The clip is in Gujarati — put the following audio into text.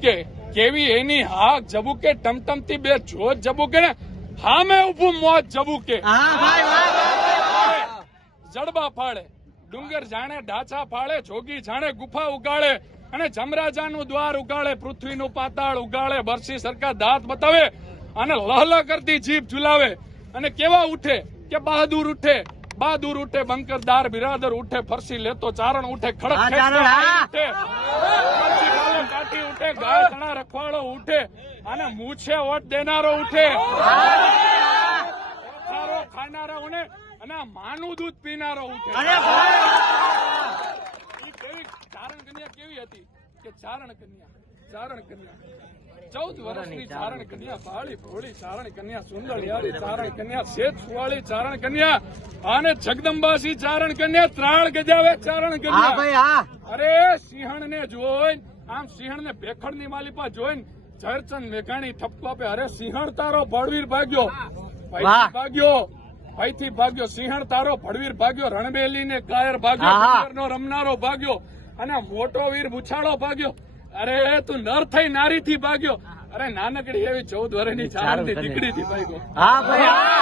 ઝબુકે કેવી એની હાક ઝબુકે ટમટમતી બે જોત ઝબુકે ને હામે ઉભું મોત ઝબુકે. હા જડબા ફાળે ડુંગર જાણે ઢાંચા ફાળે જોગી જાણે ગુફા ઉગાડે અને જમરાજાનું દ્વાર ઉગાડે પૃથ્વીનું પાતાળ ઉગાડે બરસી સરકાર દાંત બતાવે અને લહલ કરતી જીભ ઝુલાવે. અને કેવા ઉઠે કે બહાદુર ઉઠે બહાદુર ઉઠે બંકરદાર બિરાદર ઉઠે ફરસી લેતો ચારણ ઉઠે ખડક હા, હા. ઉઠે. ઉઠે ગાય તણા રખવાડો ઉઠે અને મૂછે ઓટ દેનારો ઉઠે. ખાનારા ઉને અને માનું દૂધ પીનારો ઉઠે. કેવી ચારણ કન્યા કેવી હતી કે ચારણ કન્યા? ચારણ કન્યા. ચૌદ વર્ષની ચારણ કન્યા. બાળી ભોળી ચારણ કન્યા સુંદરિયાળી ચારણ કન્યા શેત સુવાળી ચારણ કન્યા અને જગદંબાસી ચારણ કન્યા ત્રાળ ગજાવે ચારણ કન્યા. ભાઈ અરે સિંહણ ને જોઈને આમ સિંહણ ને ભેખડની માલિપા જોઈને ઝરચંદ મેઘાણી ઠપકો આપે. અરે સિંહણ તારો ભળવીર ભાગ્યો. ભાગ્યો. ભાઈથી ભાગ્યો. સિંહણ તારો ભડવીર ભાગ્યો. રણબેલી ને કાયર ભાગ્યો. રમનારો ભાગ્યો. અને મોટો વીર ભૂછાળો ભાગ્યો. અરે તું નર થઈ નારી થી ભાગ્યો અરે નાનકડી એવી ચૌદ વર્ષની ચાર દીકરી થી ભાગ્યો. હા ભાઈ.